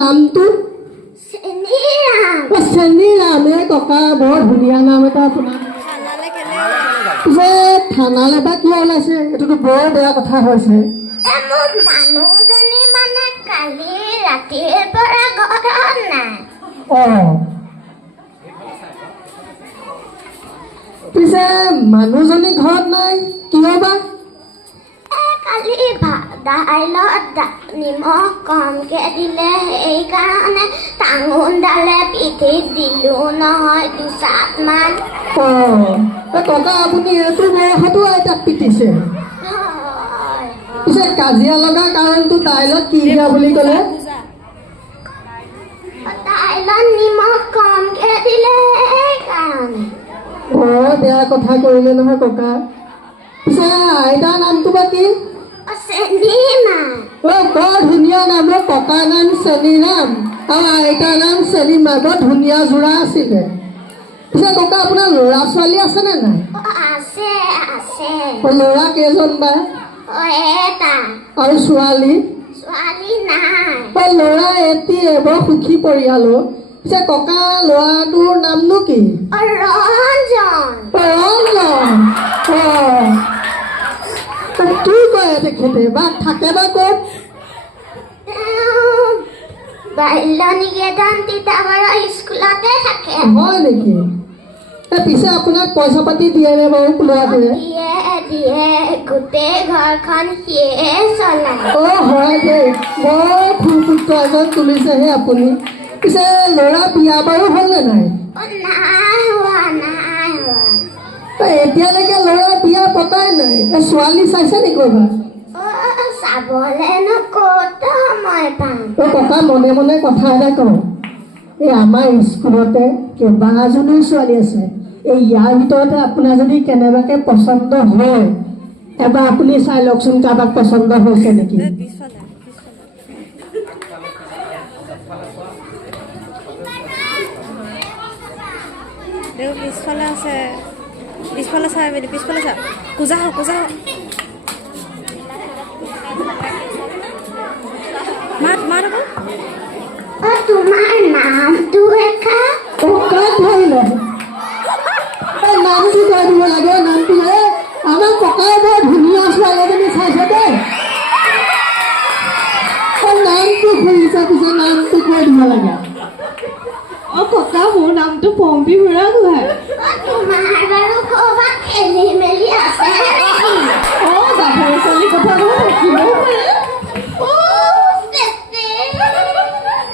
নামটো চেনিৰাম ককা বৰ ধুনীয়া নাম এটা আপোনাৰ যে থানালৈ বা কিয় ওলাইছে এইটোতো বৰ বেয়া কথা হৈছে মানুহজনী মানে কালি ৰাতিৰ পৰা ঘৰত নাই পিছে মানুহজনী ঘৰত নাই কিয় বা কালি দাইলত নিমখ কমকে দিলে সেইকাৰণে টাঙোনডালে পিঠিত দিলো নহয় দুচাটমান ককা আপুনি এইটো বয়সতো আইতাক পিটিছে পিছে কাজিয়া লগা কাৰণটো দাইলত কি দিয়া বুলি ক'লে দাইলত নিমখ কমকে দিলে সেইকাৰণে বৰ বেয়া কথা কৰিলে নহয় ককা পিছে আইতাৰ নামটো বা কি বৰ ধুনীয়া নাম ককাৰ নাম চেনিৰাম আৰু আইতাৰ নাম চেনিমা বৰ ধুনীয়া যোৰা আছিলে পিছে ককা আপোনাৰ ল'ৰা ছোৱালী আছেনে নাই ল'ৰা কেইজন বা আৰু ছোৱালী ল'ৰা এটি বৰ সুখী পৰিয়াল পিছে ককা ল'ৰাটোৰ নামনো কি কি কয় তেখেতে বা থাকে বা ক'ত বাল্য নিকেতন তিতাবৰৰ স্কুলতে থাকে হয় নেকি পিছে আপোনাক পইচা পাতি দিয়ে নে বাৰু ল'ৰাটোৱে দিয়ে গোটেই ঘৰখন সিয়ে চলায় হয় দেই বৰ সুপুত্ৰ এজন তুলিছেহে আপুনি পিছে ল'ৰা বিয়া বাৰু হ'লনে নাই এতিয়ালৈকে ল'ৰা বিয়া পতাই নাই ছোৱালী চাইছে নেকি ক'ৰবাত চাবলেনো ক'ত সময় পাম ককা মনে মনে কথা এটা কওঁ এই আমাৰ স্কুলতে কেইবাজনীও ছোৱালী আছে এই ইয়াৰ ভিতৰতে আপোনাৰ যদি কেনেবাকে পচন্দ হয় এবাৰ আপুনি চাই লওকচোন কাৰোবাক পচন্দ হৈছে নেকি পিছফালে আছে পিছফালে চাই মেলি পিছফালে চা পূজা হওক মাত আকৌ তোমাৰ নামটো একা ধৰিলে নামটো কৈ দিব লাগে নামটো আমাৰ ককাই বৰ ধুনীয়া ছোৱালী এজনী চাইছে দেই নামটো খুলিছে পিছে নামটো কৈ দিব লাগে ককা মোৰ নামটো পম্পী খুৰা